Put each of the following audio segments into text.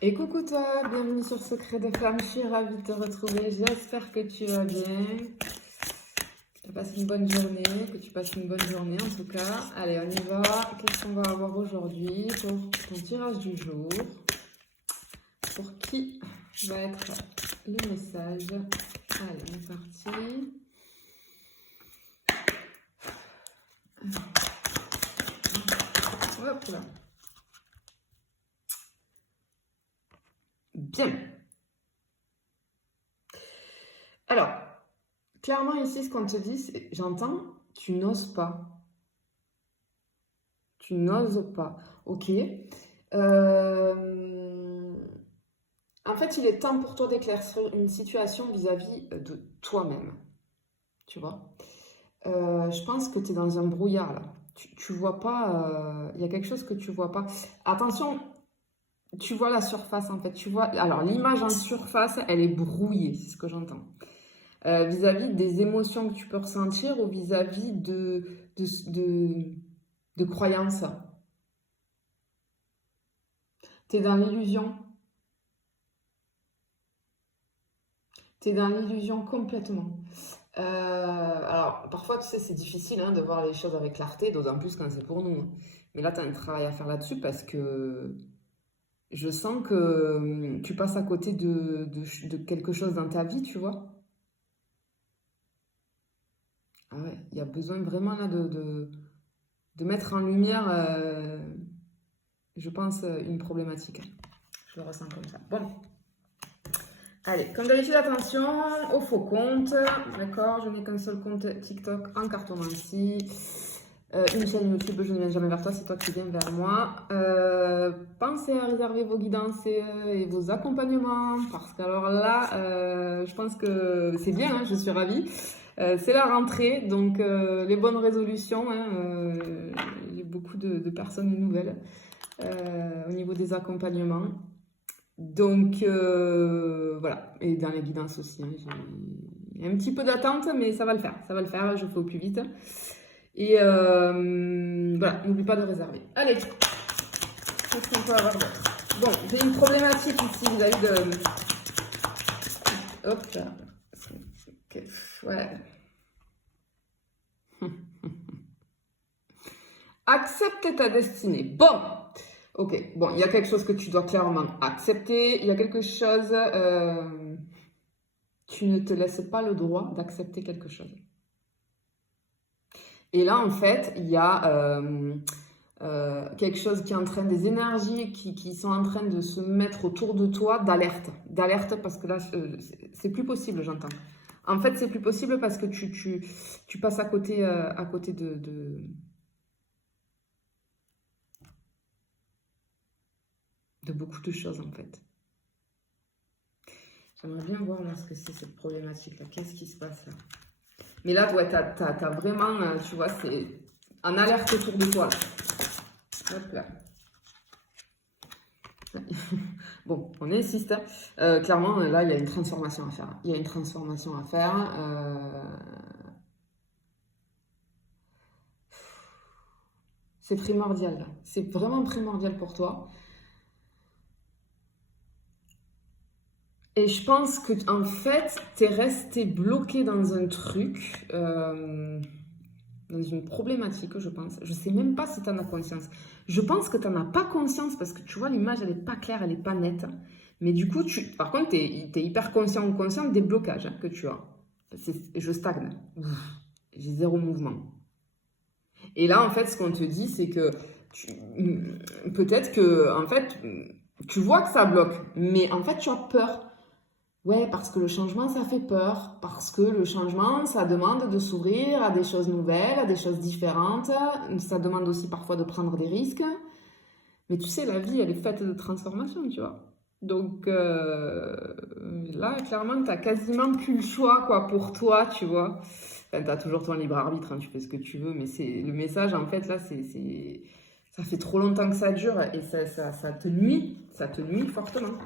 Et coucou toi, bienvenue sur Secret de Flamme, je suis ravie de te retrouver, j'espère que tu vas bien, que tu passes une bonne journée, que tu passes une bonne journée en tout cas. Allez, on y va, qu'est-ce qu'on va avoir aujourd'hui pour ton tirage du jour? Pour qui va être le message? Allez, on est parti. Hop là. Bien. Alors, clairement ici, ce qu'on te dit, c'est, j'entends, tu n'oses pas. Tu n'oses pas. Ok. En fait, il est temps pour toi d'éclaircir une situation vis-à-vis de toi-même. Tu vois? Je pense que tu es dans un brouillard là. Tu vois pas. Il y a quelque chose que tu vois pas. Attention, tu vois la surface en fait. Tu vois. Alors, l'image en surface, elle est brouillée, c'est ce que j'entends. Vis-à-vis des émotions que tu peux ressentir ou vis-à-vis de, de, de croyances. Tu es dans l'illusion. Tu es dans l'illusion complètement. Alors, parfois, tu sais, c'est difficile hein, de voir les choses avec clarté, d'autant plus quand c'est pour nous, hein. Mais là, tu as un travail à faire là-dessus parce que je sens que tu passes à côté de quelque chose dans ta vie, tu vois. Ah ouais, il y a besoin vraiment là de mettre en lumière, je pense, une problématique. Je le ressens comme ça. Bon, allez, comme d'habitude, attention au faux compte. D'accord, je n'ai qu'un seul compte TikTok en cartomancie. Une chaîne YouTube, je ne viens jamais vers toi, c'est toi qui viens vers moi. Pensez à réserver vos guidances et vos accompagnements, parce qu'alors là, je pense que c'est bien, hein, je suis ravie. C'est la rentrée, donc les bonnes résolutions, hein, il y a beaucoup de personnes nouvelles au niveau des accompagnements. Donc voilà, et dans les guidances aussi, hein, j'ai un petit peu d'attente, mais ça va le faire, je fais au plus vite. Et voilà, n'oublie pas de réserver. Allez, qu'est-ce qu'on peut avoir d'autre? Bon, j'ai une problématique ici vis-à-vis de... Hop là. Ouais. Accepte ta destinée. Bon, ok. Bon, il y a quelque chose que tu dois clairement accepter. Il y a quelque chose... tu ne te laisses pas le droit d'accepter quelque chose. Et là, en fait, il y a quelque chose qui est en train, des énergies qui sont en train de se mettre autour de toi d'alerte parce que là, c'est plus possible, j'entends. En fait, c'est plus possible parce que tu passes à côté de beaucoup de choses, en fait. J'aimerais bien voir là ce que c'est cette problématique-là. Qu'est-ce qui se passe là? Mais là, ouais, t'as vraiment, tu vois, c'est en alerte autour de toi. Là. Hop là. Bon, on insiste. Clairement, là, il y a une transformation à faire. Il y a une transformation à faire. C'est primordial. C'est vraiment primordial pour toi. Et je pense que, en fait, tu es resté bloqué dans un truc, dans une problématique, je pense. Je sais même pas si tu en as conscience. Je pense que tu n'en as pas conscience parce que tu vois, l'image, elle n'est pas claire, elle n'est pas nette. Mais du coup, par contre, tu es hyper conscient ou consciente des blocages hein, que tu as. Je stagne. J'ai zéro mouvement. Et là, en fait, ce qu'on te dit, c'est que peut-être que, en fait, tu vois que ça bloque, mais en fait, tu as peur. Ouais, parce que le changement, ça fait peur. Parce que le changement, ça demande de s'ouvrir à des choses nouvelles, à des choses différentes. Ça demande aussi parfois de prendre des risques. Mais tu sais, la vie, elle est faite de transformation, tu vois. Donc là, clairement, tu n'as quasiment plus le choix, quoi, pour toi, tu vois. Enfin, tu as toujours ton libre arbitre, hein, tu fais ce que tu veux, mais c'est le message, en fait, là, ça fait trop longtemps que ça dure et ça te nuit fortement.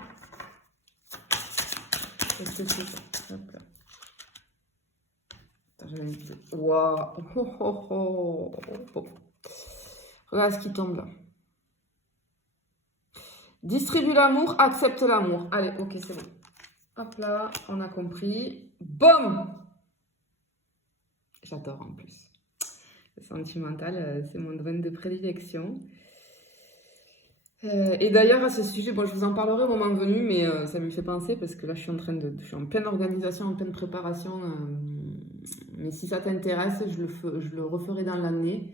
Qu'est-ce que c'est ça? Hop là. Waouh! Oh, oh, oh, oh. Regarde ce qui tombe là. Distribue l'amour, accepte l'amour. Allez, ok, c'est bon. Hop là, on a compris. Boum! J'adore en plus. Le sentimental, c'est mon domaine de prédilection. Et d'ailleurs, à ce sujet, bon, je vous en parlerai au moment venu, mais ça me fait penser parce que là, je suis en pleine organisation, en pleine préparation. Mais si ça t'intéresse, je le referai dans l'année.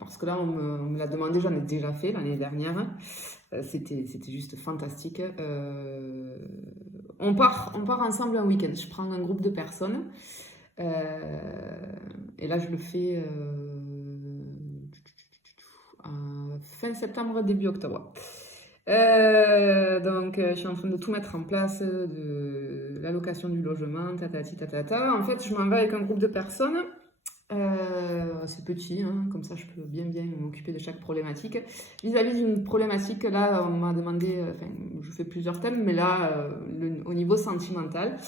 Parce que là, on me l'a demandé, j'en ai déjà fait l'année dernière. C'était juste fantastique. On part ensemble un week-end. Je prends un groupe de personnes. Et là, je le fais fin septembre, début octobre. Donc, je suis en train de tout mettre en place, de l'allocation du logement, tatati tatata. En fait, je m'en vais avec un groupe de personnes. C'est petit, hein, comme ça je peux bien m'occuper de chaque problématique. Vis-à-vis d'une problématique, là on m'a demandé, enfin je fais plusieurs thèmes, mais là au niveau sentimental.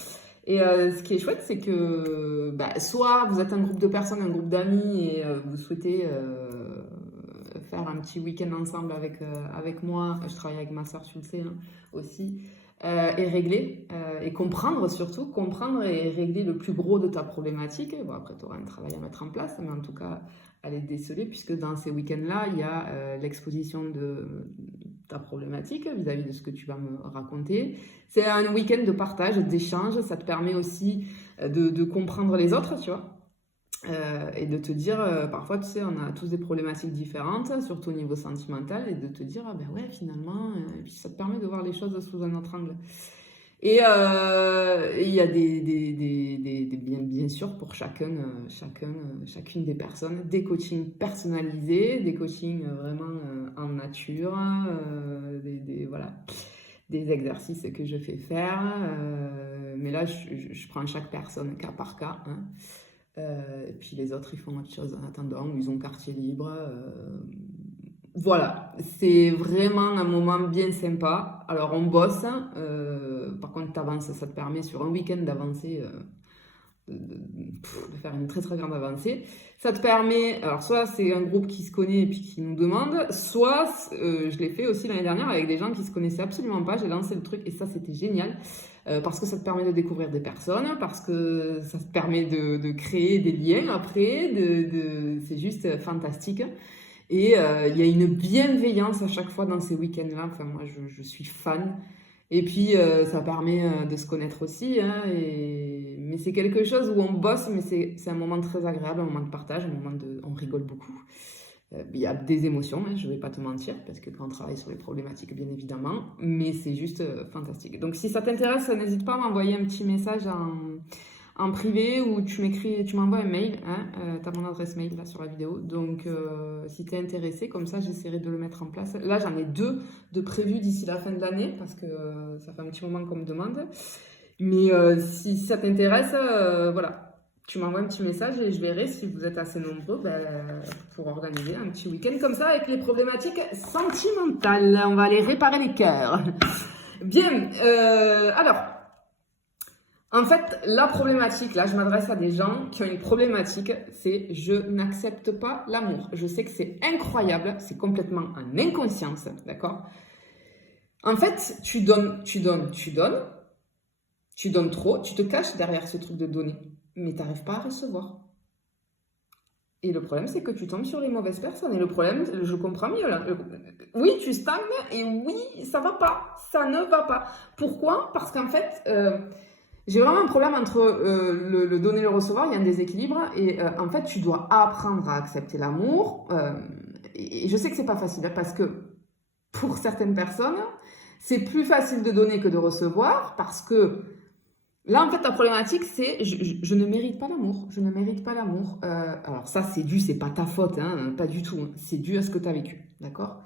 Et ce qui est chouette, c'est que soit vous êtes un groupe de personnes, un groupe d'amis et vous souhaitez faire un petit week-end ensemble avec moi. Je travaille avec ma soeur, tu le sais, hein, aussi. Et régler, et comprendre surtout, comprendre et régler le plus gros de ta problématique. Bon, après, tu auras un travail à mettre en place, mais en tout cas, à les déceler, puisque dans ces week-ends-là, il y a l'exposition de ta problématique vis-à-vis de ce que tu vas me raconter. C'est un week-end de partage, d'échange, ça te permet aussi de comprendre les autres, tu vois. Et de te dire, parfois, tu sais, on a tous des problématiques différentes, surtout au niveau sentimental, et de te dire, ah ben ouais, finalement, et puis ça te permet de voir les choses sous un autre angle. Et il y a bien sûr, pour chacune des personnes, des coachings personnalisés, des coachings vraiment en nature, voilà, des exercices que je fais faire. Mais là, je prends chaque personne cas par cas, hein. Et puis les autres, ils font autre chose en attendant, ou ils ont quartier libre. Voilà, c'est vraiment un moment bien sympa. Alors on bosse, par contre t'avances, ça te permet sur un week-end d'avancer, de faire une très très grande avancée. Ça te permet, alors soit c'est un groupe qui se connaît et puis qui nous demande, soit je l'ai fait aussi l'année dernière avec des gens qui se connaissaient absolument pas. J'ai lancé le truc et ça c'était génial. Parce que ça te permet de découvrir des personnes, parce que ça te permet de créer des liens après, c'est juste fantastique. Et il y a une bienveillance à chaque fois dans ces week-ends-là. Enfin, moi, je suis fan. Et puis, ça permet de se connaître aussi, hein, mais c'est quelque chose où on bosse, mais c'est un moment très agréable, un moment de partage, on rigole beaucoup. Il y a des émotions, hein, je ne vais pas te mentir, parce que quand on travaille sur les problématiques, bien évidemment, mais c'est juste fantastique. Donc si ça t'intéresse, n'hésite pas à m'envoyer un petit message en privé ou tu m'envoies un mail, hein, tu as mon adresse mail là sur la vidéo. Donc si tu es intéressé, comme ça j'essaierai de le mettre en place. Là j'en ai 2 de prévus d'ici la fin de l'année, parce que ça fait un petit moment qu'on me demande. Mais si ça t'intéresse, voilà. Tu m'envoies un petit message et je verrai si vous êtes assez nombreux pour organiser un petit week-end comme ça avec les problématiques sentimentales. On va aller réparer les cœurs. Bien, alors, en fait, la problématique, là, je m'adresse à des gens qui ont une problématique, c'est je n'accepte pas l'amour. Je sais que c'est incroyable, c'est complètement en inconscience, d'accord? En fait, tu donnes trop, tu te caches derrière ce truc de donner, mais tu n'arrives pas à recevoir. Et le problème, c'est que tu tombes sur les mauvaises personnes. Et le problème, je comprends mieux là. Oui, tu stagnes et oui, ça va pas. Ça ne va pas. Pourquoi? Parce qu'en fait, j'ai vraiment un problème entre le donner et le recevoir. Il y a un déséquilibre. Et en fait, tu dois apprendre à accepter l'amour. Et je sais que c'est pas facile, hein, parce que pour certaines personnes, c'est plus facile de donner que de recevoir, parce que là, en fait, la problématique, c'est je ne mérite pas l'amour. Je ne mérite pas l'amour. Alors ça, c'est pas ta faute, hein, pas du tout, hein. C'est dû à ce que tu as vécu, d'accord?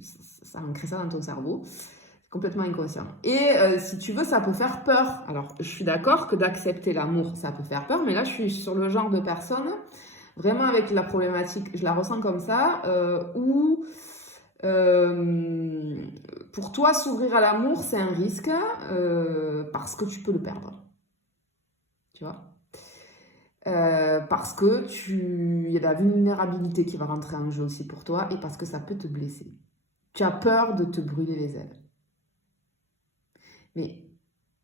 Ça a ancré ça dans ton cerveau. C'est complètement inconscient. Et si tu veux, ça peut faire peur. Alors, je suis d'accord que d'accepter l'amour, ça peut faire peur, mais là, je suis sur le genre de personne, vraiment avec la problématique, je la ressens comme ça, où... pour toi, s'ouvrir à l'amour, c'est un risque parce que tu peux le perdre. Tu vois, parce que il y a la vulnérabilité qui va rentrer en jeu aussi pour toi et parce que ça peut te blesser. Tu as peur de te brûler les ailes. Mais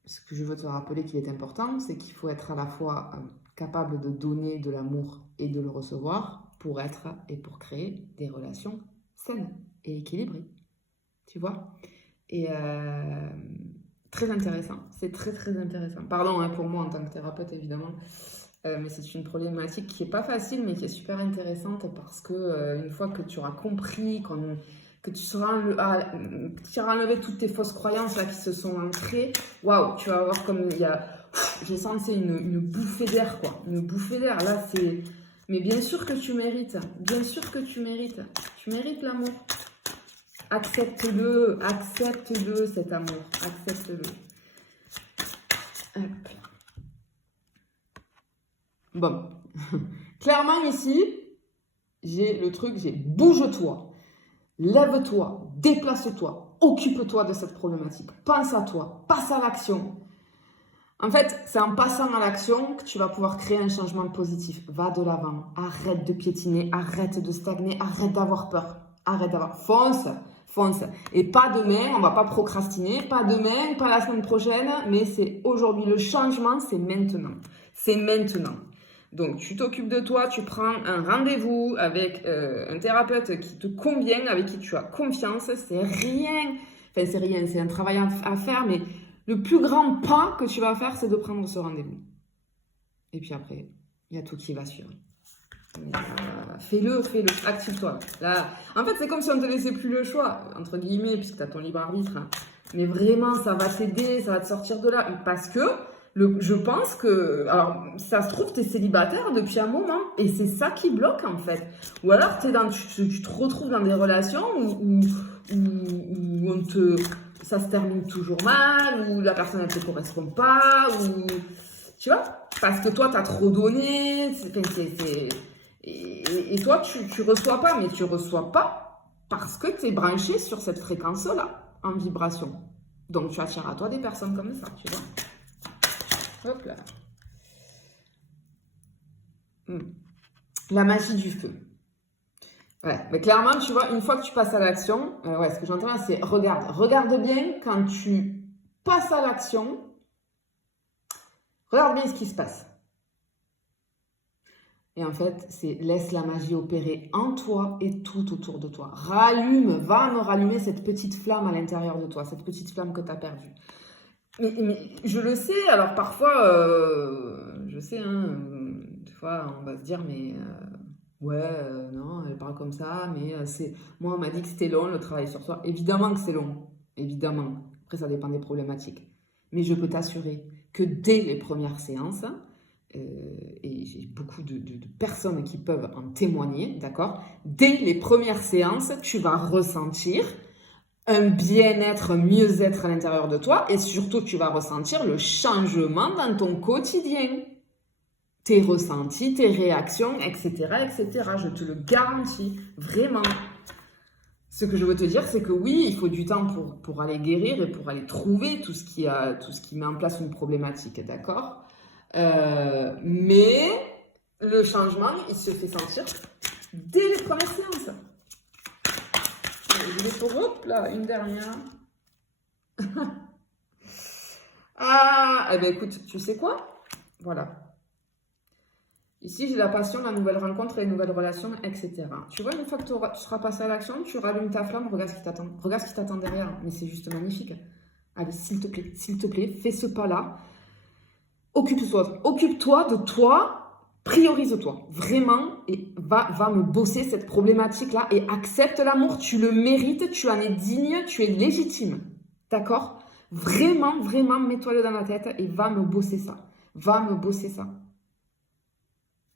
ce que je veux te rappeler qui est important, c'est qu'il faut être à la fois capable de donner de l'amour et de le recevoir pour être et pour créer des relations saines et équilibrées. Tu vois? Et très intéressant, c'est très très intéressant. Pardon hein, pour moi en tant que thérapeute évidemment, mais c'est une problématique qui n'est pas facile mais qui est super intéressante parce que une fois que tu auras compris, que tu auras enlevé toutes tes fausses croyances là, qui se sont ancrées, waouh, tu vas voir comme il y a, j'ai senti une bouffée d'air quoi, une bouffée d'air là c'est, mais bien sûr que tu mérites, tu mérites l'amour. Accepte-le, accepte-le cet amour, accepte-le. Bon, clairement ici, j'ai le truc, j'ai bouge-toi, lève-toi, déplace-toi, occupe-toi de cette problématique, pense à toi, passe à l'action. En fait, c'est en passant à l'action que tu vas pouvoir créer un changement positif. Va de l'avant, arrête de piétiner, arrête de stagner, arrête d'avoir peur, fonce. Et pas demain, on va pas procrastiner, pas demain, pas la semaine prochaine, mais c'est aujourd'hui. Le changement, c'est maintenant. C'est maintenant. Donc, tu t'occupes de toi, tu prends un rendez-vous avec un thérapeute qui te convient, avec qui tu as confiance. C'est rien. Enfin, c'est rien, c'est un travail à faire, mais le plus grand pas que tu vas faire, c'est de prendre ce rendez-vous. Et puis après, il y a tout qui va suivre. Fais-le, active-toi. Là, en fait, c'est comme si on ne te laissait plus le choix, entre guillemets, puisque tu as ton libre arbitre. Hein. Mais vraiment, ça va t'aider, ça va te sortir de là. Parce que je pense que, alors, ça se trouve, tu es célibataire depuis un moment. Et c'est ça qui bloque, en fait. Ou alors, tu te retrouves dans des relations où ça se termine toujours mal, où la personne ne te correspond pas, ou tu vois, parce que toi, tu as trop donné. Et toi, tu reçois pas, mais tu reçois pas parce que tu es branché sur cette fréquence-là, en vibration. Donc, tu attires à toi des personnes comme ça, tu vois. Hop là. La magie du feu. Ouais, mais clairement, tu vois, une fois que tu passes à l'action, ce que j'entends là, c'est regarde bien quand tu passes à l'action, regarde bien ce qui se passe. Et en fait, c'est laisse la magie opérer en toi et tout autour de toi. Va me rallumer cette petite flamme à l'intérieur de toi, cette petite flamme que tu as perdue. Mais je le sais, alors parfois, je sais, hein, des fois on va se dire, mais non, elle parle comme ça, mais moi on m'a dit que c'était long le travail sur soi. Évidemment que c'est long, évidemment. Après, ça dépend des problématiques. Mais je peux t'assurer que dès les premières séances, et j'ai beaucoup de personnes qui peuvent en témoigner, d'accord? Dès les premières séances, tu vas ressentir un bien-être, un mieux-être à l'intérieur de toi et surtout, tu vas ressentir le changement dans ton quotidien. Tes ressentis, tes réactions, etc., etc. Je te le garantis, vraiment. Ce que je veux te dire, c'est que oui, il faut du temps pour aller guérir et pour aller trouver tout ce qui met en place une problématique, d'accord? Mais le changement, il se fait sentir dès les premières séances. Je vais pour hop, là, une dernière. Eh bien écoute, tu sais quoi? Voilà. Ici, j'ai la passion, la nouvelle rencontre, les nouvelles relations, etc. Tu vois, une fois que tu seras passé à l'action, tu rallumes ta flamme, regarde ce qui t'attend. Regarde ce qui t'attend derrière, mais c'est juste magnifique. Allez, s'il te plaît, fais ce pas-là. Occupe-toi de toi, priorise-toi, vraiment, et va me bosser cette problématique-là et accepte l'amour, tu le mérites, tu en es digne, tu es légitime, d'accord? Vraiment, vraiment, mets-toi-le dans la tête et va me bosser ça,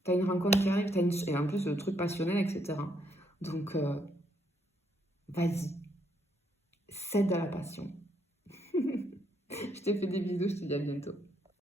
T'as une rencontre qui arrive, et en plus le truc passionnel, etc. Donc, vas-y, cède à la passion. Je te fais des bisous, je te dis à bientôt.